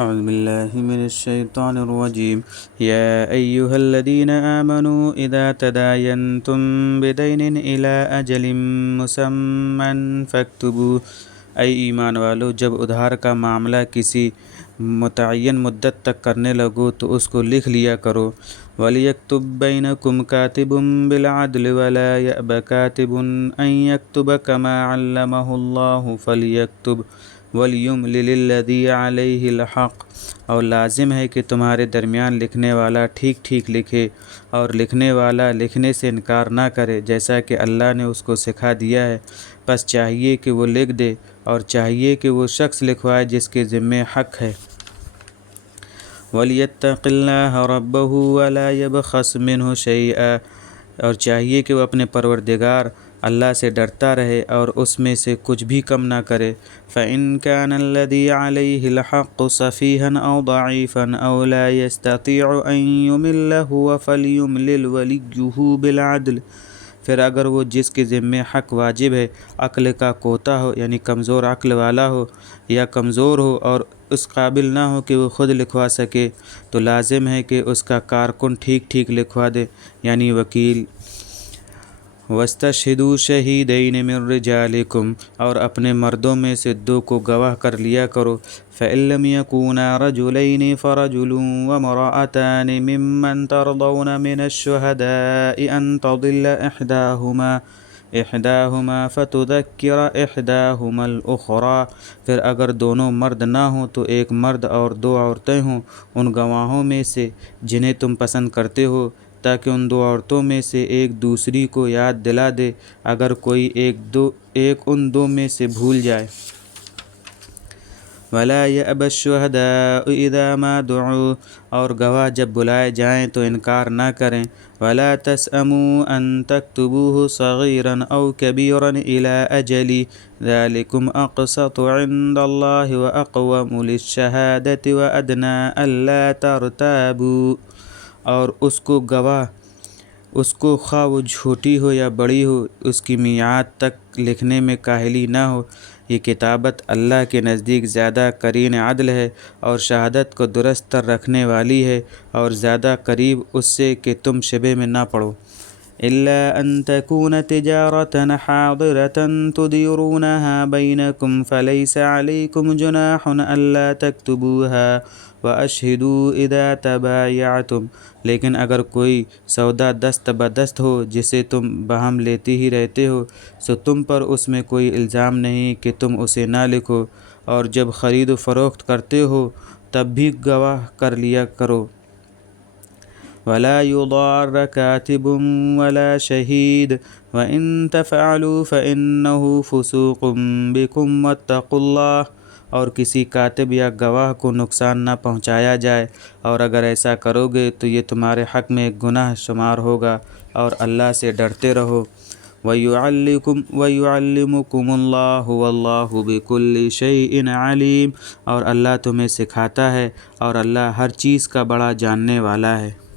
أعوذ بالله من الشيطان الرجيم يا أيها الذين آمنوا إذا تداينتم بدين إلى أجل مسمى فاكتبوه۔ اے ایمان والو، جب ادھار کا معاملہ کسی متعین مدت تک کرنے لگو تو اس کو لکھ لیا کرو۔ وَلْيَكْتُبْ بَيْنَكُمْ كَاتِبٌ بِالْعَدْلِ وَلَا يَأْبَ كَاتِبٌ أَنْ يَكْتُبَ كَمَا عَلَّمَهُ اللَّهُ فَلْيَكْتُبْ وَلْيُمْلِلِ الَّذِي عَلَيْهِ الْحَقُّ۔ اور لازم ہے کہ تمہارے درمیان لکھنے والا ٹھیک ٹھیک لکھے اور لکھنے والا لکھنے سے انکار نہ کرے، جیسا کہ اللہ نے اس کو سکھا دیا ہے۔ پس چاہیے کہ وہ لکھ دے اور چاہیے کہ وہ شخص لکھوائے جس کے ذمے حق ہے۔ وَلْيَتَّقِ اللَّهَ رَبَّهُ وَلَا يَبْخَسْ مِنْهُ شَيْئًا۔ اور چاہیے کہ وہ اپنے پروردگار اللہ سے ڈرتا رہے اور اس میں سے کچھ بھی کم نہ کرے۔ فَإِنْ كَانَ الَّذِي عَلَيْهِ الْحَقُّ سَفِيهًا أَوْ ضَعِيفًا أَوْ لَا يَسْتَطِيعُ أَنْ يُمِلَّ هُوَ فَلْيُمْلِلْ وَلِيُّهُ بِالْعَدْلِ۔ پھر اگر وہ جس کے ذمے حق واجب ہے عقل کا کوتا ہو، یعنی کمزور عقل والا ہو یا کمزور ہو اور اس قابل نہ ہو کہ وہ خود لکھوا سکے، تو لازم ہے کہ اس کا کارکن ٹھیک ٹھیک لکھوا دے، یعنی وکیل۔ وَاسْتَشْهِدُوا شَهِيدَيْنِ مِنْ رِجَالِكُمْ۔ اور اپنے مردوں میں سے دو کو گواہ کر لیا کرو۔ فَإِن لَّمْ يَكُونَا رَجُلَيْنِ فَرَجُلٌ وَامْرَأَتَانِ مِمَّنْ تَرْضَوْنَ مِنَ الشُّهَدَاءِ أَنْ تَضِلَّ إِحْدَاهُمَا فَتُذَكِّرَ إِحْدَاهُمَا الْأُخْرَىٰ۔ پھر اگر دونوں مرد نہ ہوں تو ایک مرد اور دو عورتیں ہوں ان گواہوں میں سے جنہیں تم پسند کرتے ہو، تاکہ ان دو عورتوں میں سے ایک دوسری کو یاد دلا دے اگر کوئی ایک ان دو میں سے بھول جائے۔ وَلَا يَأْبَ الشُّهَدَاءُ إِذَا مَا دُعُوا۔ اور گواہ جب بلائے جائیں تو انکار نہ کریں۔ وَلَا تَسْأَمُوا أَن تَكْتُبُوهُ صَغِيرًا أَوْ كَبِيرًا إِلَىٰ أَجَلِهِ ذَٰلِكُمْ أَقْسَطُ عِندَ اللَّهِ وَأَقْوَمُ لِلشَّهَادَةِ وَأَدْنَىٰ أَلَّا تَرْتَابُوا۔ اور اس کو خواہ وہ چھوٹی ہو یا بڑی ہو، اس کی میعاد تک لکھنے میں کاہلی نہ ہو۔ یہ کتابت اللہ کے نزدیک زیادہ قرین عدل ہے اور شہادت کو درست تر رکھنے والی ہے، اور زیادہ قریب اس سے کہ تم شبہ میں نہ پڑو۔ إِلَّا أَن تَكُونَ تِجَارَةً حَاضِرَةً تُدِيرُونَهَا بَيْنَكُمْ فَلَيْسَ عَلَيْكُمْ جُنَاحٌ أَلَّا تَكْتُبُوهَا وَأَشْهِدُوا إِذَا تَبَايَعْتُمْ۔ لیکن اگر کوئی سودا دست بدست ہو جسے تم باہم لیتے ہی رہتے ہو، سو تم پر اس میں کوئی الزام نہیں کہ تم اسے نہ لکھو، اور جب خرید و فروخت کرتے ہو تب بھی گواہ کر لیا کرو۔ وَلَا يُضَارَّ كَاتِبٌ وَلَا شَهِيدٌ وَإِن تَفْعَلُوا فَإِنَّهُ فُسُوقٌ بِكُمْ وَاتَّقُوا اللَّهَ۔ اور کسی کاتب یا گواہ کو نقصان نہ پہنچایا جائے، اور اگر ایسا کرو گے تو یہ تمہارے حق میں ایک گناہ شمار ہوگا، اور اللہ سے ڈرتے رہو۔ وَيُعَلِّمُكُمُ اللَّهُ وَاللَّهُ بِكُلِّ شَيْءٍ عَلِيمٌ۔ اور اللہ تمہیں سکھاتا ہے اور اللہ ہر چیز کا بڑا جاننے والا ہے۔